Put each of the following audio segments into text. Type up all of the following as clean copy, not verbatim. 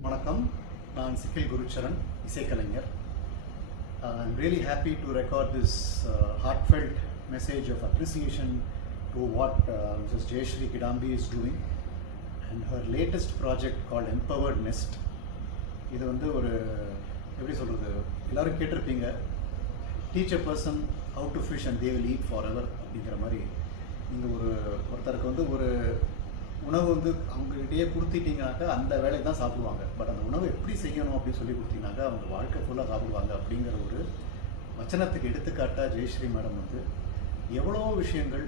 வணக்கம். நான் சிக்கில் குருச்சரன், இசைக்கலைஞர். I'm really happy to record this heartfelt message of appreciation to what Mrs. Jayashree Kidambi is doing and her latest project called Empowered Nest. இது வந்து ஒரு எப்படி சொல்கிறது, எல்லோரும் கேட்டிருப்பீங்க, teach a person how to fish and they will eat forever அப்படிங்கிற மாதிரி. நீங்கள் ஒருத்தருக்கு வந்து ஒரு உணவு வந்து அவங்ககிட்டயே கொடுத்துட்டிங்கனாக்கா அந்த வேலையை தான் சாப்பிடுவாங்க. பட் அந்த உணவு எப்படி செய்யணும் அப்படின்னு சொல்லி கொடுத்தீங்கனாக்கா அவங்க வாழ்க்கை ஃபுல்லாக சாப்பிடுவாங்க அப்படிங்கிற ஒரு வச்சனத்துக்கு எடுத்துக்காட்டாக ஜெயஸ்ரீ மேடம் வந்து எவ்வளோ விஷயங்கள்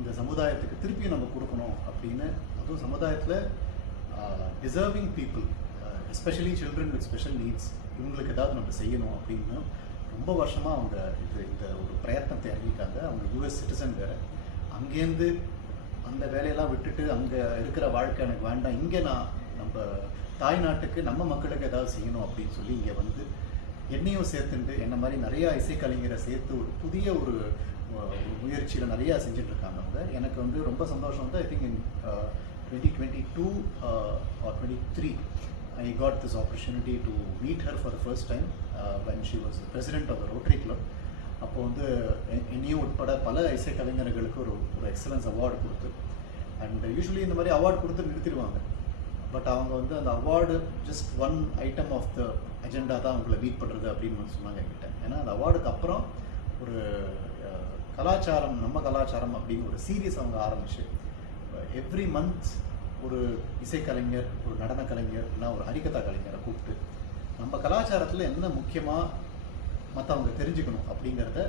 இந்த சமுதாயத்துக்கு திருப்பி நம்ம கொடுக்கணும் அப்படின்னு, அதுவும் சமுதாயத்தில் deserving people, especially children with special needs, இவங்களுக்கு ஏதாவது நம்ம செய்யணும் அப்படின்னு ரொம்ப வருஷமாக அவங்க இந்த ஒரு பிரயத்னத்தை இறங்கிட்டாங்க. அவங்க யூஎஸ் சிட்டிசன் வேறு, அங்கேருந்து அந்த வேலையெல்லாம் விட்டுட்டு அங்கே இருக்கிற வாழ்க்கை எனக்கு வேண்டாம், இங்கே நான் நம்ம தாய்நாட்டுக்கு நம்ம மக்களுக்கு ஏதாவது செய்யணும் அப்படின்னு சொல்லி இங்கே வந்து என்னையும் சேர்த்துட்டு என்ன மாதிரி நிறையா இசைக்கலைஞரை சேர்த்து ஒரு புதிய ஒரு முயற்சியில் நிறையா செஞ்சிட்ருக்காங்க அவங்க. எனக்கு வந்து ரொம்ப சந்தோஷம் வந்து I think in 2022 or 23 I got this opportunity to meet her for the first time when she was the president of the Rotary Club. அப்போ வந்து என்னையும் உட்பட பல இசைக்கலைஞர்களுக்கு ஒரு எக்ஸலன்ஸ் அவார்டு கொடுத்து, அண்ட் யூஸ்வலி இந்த மாதிரி அவார்டு கொடுத்து நிறுத்திடுவாங்க. பட் அவங்க வந்து அந்த award just one item of the agenda தான் அவங்கள மீட் பண்ணுறது அப்படின்னு வந்து சொன்னாங்க என்கிட்ட. ஏன்னா அந்த அவார்டுக்கு அப்புறம் ஒரு கலாச்சாரம், நம்ம கலாச்சாரம் அப்படிங்கிற ஒரு சீரியஸ் அவங்க ஆரம்பிச்சு எவ்ரி மந்த் ஒரு இசைக்கலைஞர், ஒரு நடன கலைஞர், இல்லை ஒரு ஹரிகதா கலைஞரை கூப்பிட்டு நம்ம கலாச்சாரத்தில் என்ன முக்கியமாக மற்றவங்க தெரிஞ்சுக்கணும் அப்படிங்கிறத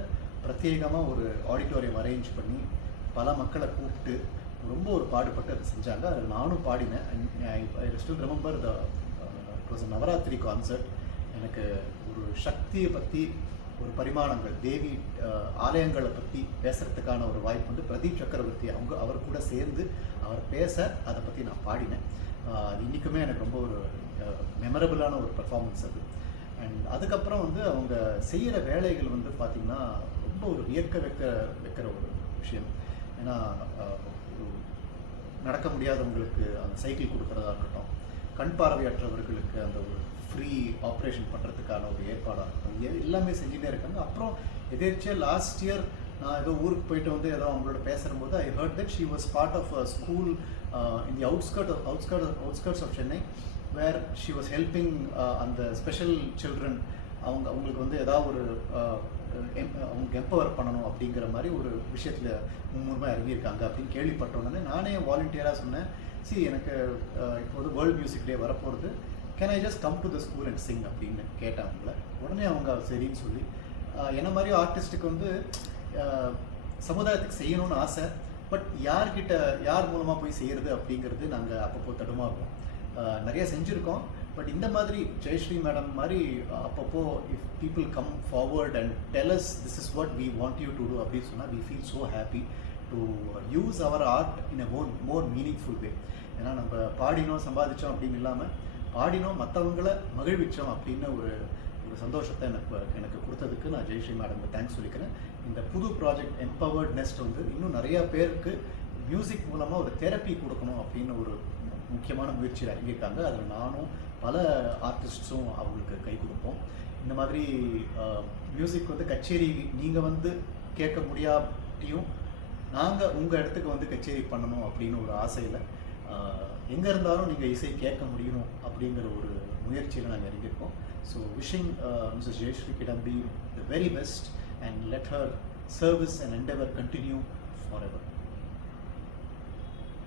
பிரத்யேகமாக ஒரு ஆடிட்டோரியம் அரேஞ்ச் பண்ணி பல மக்களை கூப்பிட்டு ரொம்ப ஒரு பாடுபட்டு அதை செஞ்சாங்க. அதில் நானும் பாடினேன். I still remember it was Navaratri concert. எனக்கு ஒரு சக்தியை பற்றி, ஒரு பரிமாணங்கள், தேவி ஆலயங்களை பற்றி பேசுகிறதுக்கான ஒரு வாய்ப்பு வந்து பிரதீப் சக்கரவர்த்தி அவர் கூட சேர்ந்து அவர் பேச அதை பற்றி நான் பாடினேன். அது இன்றைக்குமே எனக்கு ரொம்ப ஒரு மெமரபுளான ஒரு பர்ஃபார்மன்ஸ் அது. அண்ட் அதுக்கப்புறம் வந்து அவங்க செய்கிற வேலைகள் வந்து பார்த்திங்கன்னா ரொம்ப ஒரு வியக்க வைக்கிற ஒரு விஷயம். ஏன்னா நடக்க முடியாதவங்களுக்கு அந்த சைக்கிள் கொடுக்குறதா இருக்கட்டும், கண் பார்வையற்றவர்களுக்கு அந்த ஒரு ஃப்ரீ ஆப்ரேஷன் பண்ணுறதுக்கான ஒரு ஏற்பாடாக இருக்கட்டும், எல்லாமே செஞ்சுட்டே இருக்காங்க. அப்புறம் எதேர்ச்சியாக லாஸ்ட் இயர் நான் ஏதோ ஊருக்கு போயிட்டு வந்து ஏதோ அவங்களோட பேசும்போது I heard that she was part of a school in the outskirts of Chennai where she was helping அந்த ஸ்பெஷல் சில்ட்ரன். அவங்களுக்கு வந்து ஏதாவது ஒரு அவங்க எம்பவர் பண்ணணும் அப்படிங்கிற மாதிரி ஒரு விஷயத்தில் மும்முரமாக இறங்கியிருக்காங்க அப்படின்னு கேள்விப்பட்ட உடனே நானே வாலண்டியராக சொன்னேன், எனக்கு இப்போது வேர்ல்டு மியூசிக் டே வரப்போகிறது, can I just come to the school and Singh அப்படின்னு கேட்டேன் அவங்கள. உடனே அவங்க சரின்னு சொல்லி, என்ன மாதிரி ஆர்டிஸ்ட்டுக்கு வந்து சமுதாயத்துக்கு செய்யணும்னு ஆசை, பட் யார் மூலமாக போய் செய்கிறது அப்படிங்கிறது நாங்கள் அப்பப்போ தடுமாறுவோம். நிறைய செஞ்சுருக்கோம். பட் இந்த மாதிரி ஜெயஸ்ரீ மேடம் மாதிரி அப்பப்போ if people come forward and tell us this is what we want you to do அப்படின்னு சொன்னால் we feel so happy to use our art in a more meaningful way. ஏன்னா நம்ம பாடினோம் சம்பாதிச்சோம் அப்படின்னு இல்லாமல் பாடினோம் மற்றவங்களை மகிழ்விச்சோம் அப்படின்னு ஒரு சந்தோஷத்தை எனக்கு கொடுத்ததுக்கு நான் ஜெயஸ்ரீ மேடம்க்கு தேங்க்ஸ் சொல்லிக்கிறேன். இந்த புது ப்ராஜெக்ட் எம்பவர்ட் நெஸ்ட் வந்து இன்னும் நிறையா பேருக்கு மியூசிக் மூலமாக ஒரு தெரப்பி கொடுக்கணும் அப்படின்னு ஒரு முக்கியமான முயற்சியில் இறங்கியிருக்காங்க. அதில் நானும் பல ஆர்டிஸ்ட்ஸும் அவங்களுக்கு கை கொடுப்போம். இந்த மாதிரி மியூசிக் வந்து கச்சேரி நீங்கள் வந்து கேட்க முடியாட்டியும் நாங்கள் உங்கள் இடத்துக்கு வந்து கச்சேரி பண்ணணும் அப்படின்னு ஒரு ஆசையில் எங்கே இருந்தாலும் நீங்கள் இசை கேட்க முடியணும் அப்படிங்கிற ஒரு முயற்சியில் நாங்கள் இறங்கியிருக்கோம். So wishing Mrs Jayashree Kidambi the very best and let her service and endeavour continue for ever.